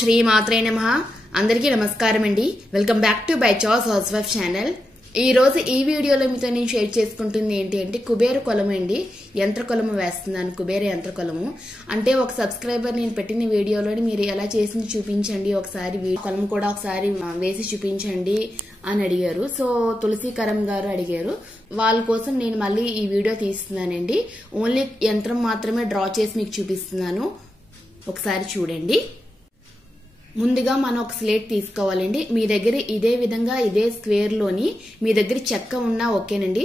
శ్రీ మాత్రే నమః అందరికీ నమస్కారం అండి. Welcome back to buy choice house wife channel. ఈ రోజు ఈ వీడియోలో మీతో నేను షేర్ చేసుకుంటుంది ఏంటి అంటే కుబేర కొలము అండి. యంత్ర కొలము వేస్తున్నాను. కుబేర యంత్ర కొలము అంటే ఒక సబ్స్క్రైబర్ నేను పెట్టిన వీడియోలో మీరు ఎలా చేసింది చూపించండి, ఒకసారి కొలము కూడా ఒకసారి వేసి చూపించండి అని అడిగారు. సో తులసీకరం గారు అడిగారు. వాళ్ళ కోసం నేను మళ్ళీ ఈ వీడియో తీస్తున్నానండి. ఓన్లీ యంత్రం మాత్రమే డ్రా చేసి మీకు చూపిస్తున్నాను. ఒకసారి చూడండి. ముందుగా మనం ఒక స్లేట్ తీసుకోవాలండి. మీ దగ్గర ఇదే విధంగా ఇదే స్క్వేర్ లోని మీ దగ్గర చెక్క ఉన్నా ఓకేనండి.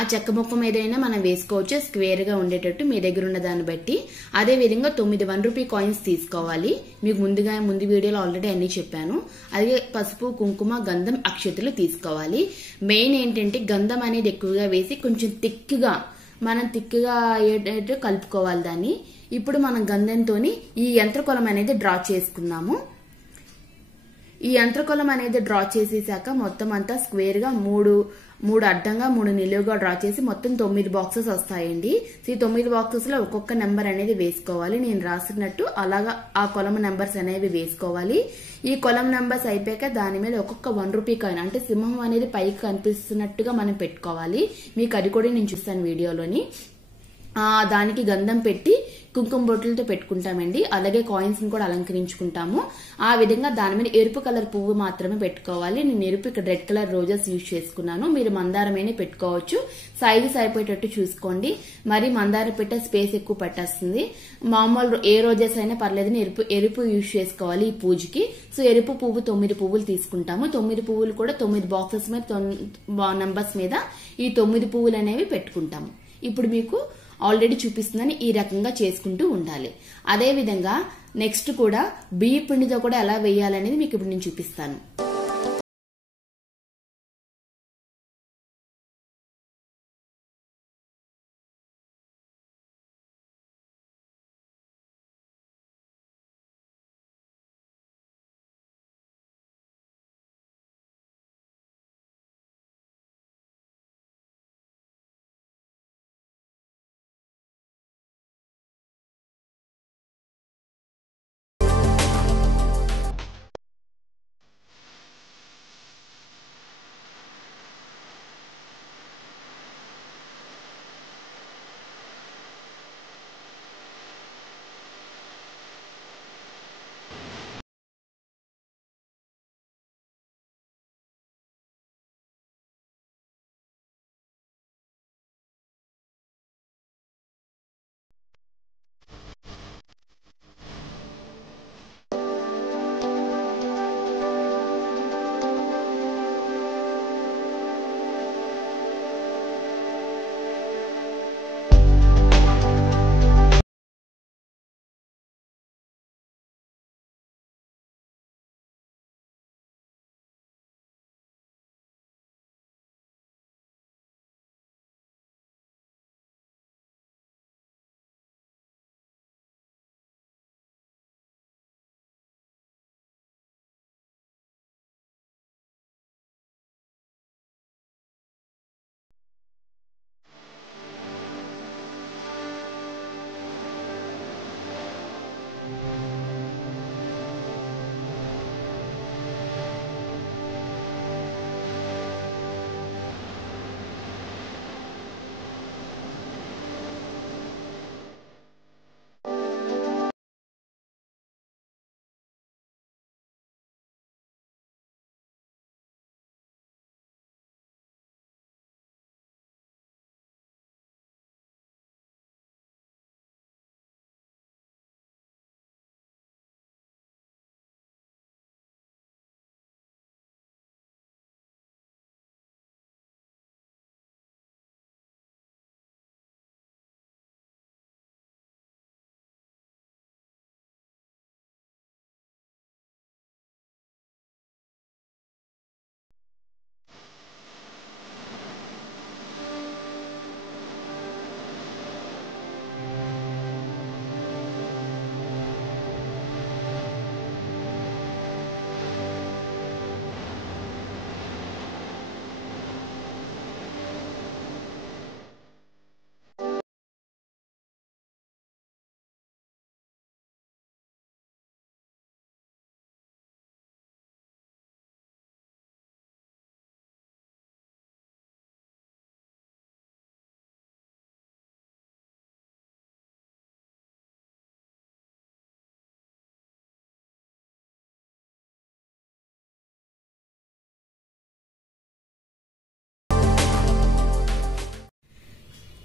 ఆ చెక్క ముక్క ఏదైనా మనం వేసుకోవచ్చు, స్క్వేర్ గా ఉండేటట్టు మీ దగ్గర ఉన్న దాన్ని బట్టి. అదే విధంగా 9 1 రూపీ కాయిన్స్ తీసుకోవాలి. మీకు ముందు వీడియోలో ఆల్రెడీ అన్ని చెప్పాను. అలాగే పసుపు, కుంకుమ, గంధం, అక్షతలు తీసుకోవాలి. మెయిన్ ఏంటంటే గంధం అనేది ఎక్కువగా వేసి కొంచెం తిక్కుగా అయ్యేటట్టు కలుపుకోవాలి దాన్ని. ఇప్పుడు మనం గంధంతో ఈ యంత్రకొలం అనేది డ్రా చేసుకున్నాము. ఈ యంత్రకొలం అనేది డ్రా చేసేసాక మొత్తం అంతా స్క్వేర్ గా మూడు అడ్డంగా 3 నిలువుగా డ్రా చేసి మొత్తం 9 బాక్సెస్ వస్తాయండి. ఈ 9 బాక్సెస్ లో ఒక్కొక్క నెంబర్ అనేది వేసుకోవాలి. నేను రాసినట్టు అలాగా ఆ కొలం నెంబర్స్ అనేవి వేసుకోవాలి. ఈ కొలం నెంబర్స్ అయిపోయాక దాని మీద ఒక్కొక్క 1 రూపీ కాయిన్ అంటే సింహం అనేది పైకి కనిపిస్తున్నట్టుగా మనం పెట్టుకోవాలి. మీకు అది కూడా నేను చూస్తాను వీడియోలోని. దానికి గంధం పెట్టి కుంకుమ బొట్లతో పెట్టుకుంటామండి. అలాగే కాయిన్స్ ని కూడా అలంకరించుకుంటాము. ఆ విధంగా దాని మీద ఎరుపు కలర్ పువ్వు మాత్రమే పెట్టుకోవాలి. నేను ఎరుపు ఇక్కడ రెడ్ కలర్ రోజెస్ యూజ్ చేసుకున్నాను. మీరు మందారమైనా పెట్టుకోవచ్చు. సైజు సరిపోయేటట్టు చూసుకోండి. మరి మందారం పెట్టే స్పేస్ ఎక్కువ పట్టేస్తుంది. మామూలు ఏ రోజెస్ అయినా పర్లేదని ఎరుపు యూజ్ చేసుకోవాలి ఈ పూజకి. సో ఎరుపు పువ్వు 9 పువ్వులు తీసుకుంటాము. 9 పువ్వులు కూడా 9 బాక్సెస్ మీద నంబర్స్ మీద ఈ 9 పువ్వులు అనేవి పెట్టుకుంటాము. ఇప్పుడు మీకు ఆల్రెడీ చూపిస్తుందని ఈ రకంగా చేసుకుంటూ ఉండాలి. అదే విధంగా నెక్స్ట్ కూడా బియ్య పిండితో కూడా ఎలా వేయాలనేది మీకు ఇప్పుడు నేను చూపిస్తాను.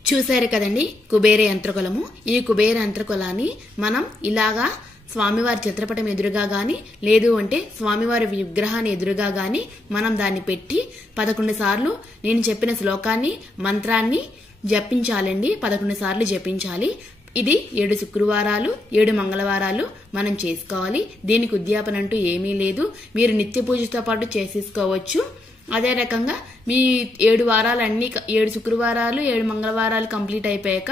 చూసారు కదండి కుబేర యంత్రకులము. ఈ కుబేర యంత్రకులాన్ని మనం ఇలాగా స్వామివారి చిత్రపటం ఎదురుగా గాని లేదు అంటే స్వామివారి విగ్రహాన్ని ఎదురుగా గాని మనం దాన్ని పెట్టి 11 సార్లు నేను చెప్పిన శ్లోకాన్ని మంత్రాన్ని జపించాలండి. 11 సార్లు జపించాలి. ఇది 7 శుక్రవారాలు 7 మంగళవారాలు మనం చేసుకోవాలి. దీనికి ఉద్యాపన అంటూ ఏమీ లేదు. మీరు నిత్య పూజతో పాటు చేసేసుకోవచ్చు. అదే రకంగా మీ 7 వారాలన్నీ 7 శుక్రవారాలు 7 మంగళవారాలు కంప్లీట్ అయిపోయాక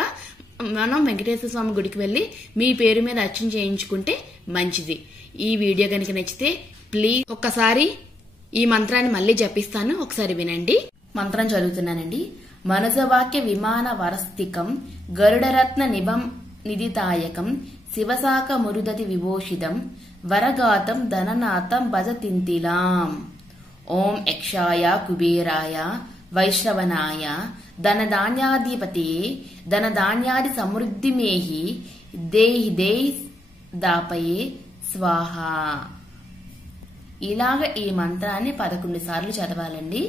మనం వెంకటేశ్వర స్వామి గుడికి వెళ్ళి మీ పేరు మీద అర్చన చేయించుకుంటే మంచిది. ఈ వీడియో కనుక నచ్చితే ప్లీజ్ ఒక్కసారి ఈ మంత్రాన్ని మళ్ళీ జపిస్తాను, ఒకసారి వినండి. మంత్రం చదువుతున్నానండి. మనసవాక్య విమాన వరస్తికం గరుడరత్న నిభం నిధితాయకం శివశాఖ మురుదతి విభూషితం వరగాతం ధననాథం భజతింతిలాం. ఓం యక్షాయ కుబేరాయ వైశ్రవణాయ ధనధాన్యాధిపతే ధనధాన్యాది సమృద్ధిమేహి దేహి దేహి దాపయే స్వాహ. ఇలాగ ఈ మంత్రాన్ని 11 సార్లు చదవాలండి.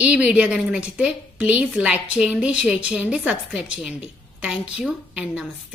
ఈ వీడియో కనుక నచ్చితే ప్లీజ్ లైక్ చేయండి, షేర్ చేయండి, సబ్స్క్రైబ్ చేయండి. థ్యాంక్ యూ అండ్ నమస్తే.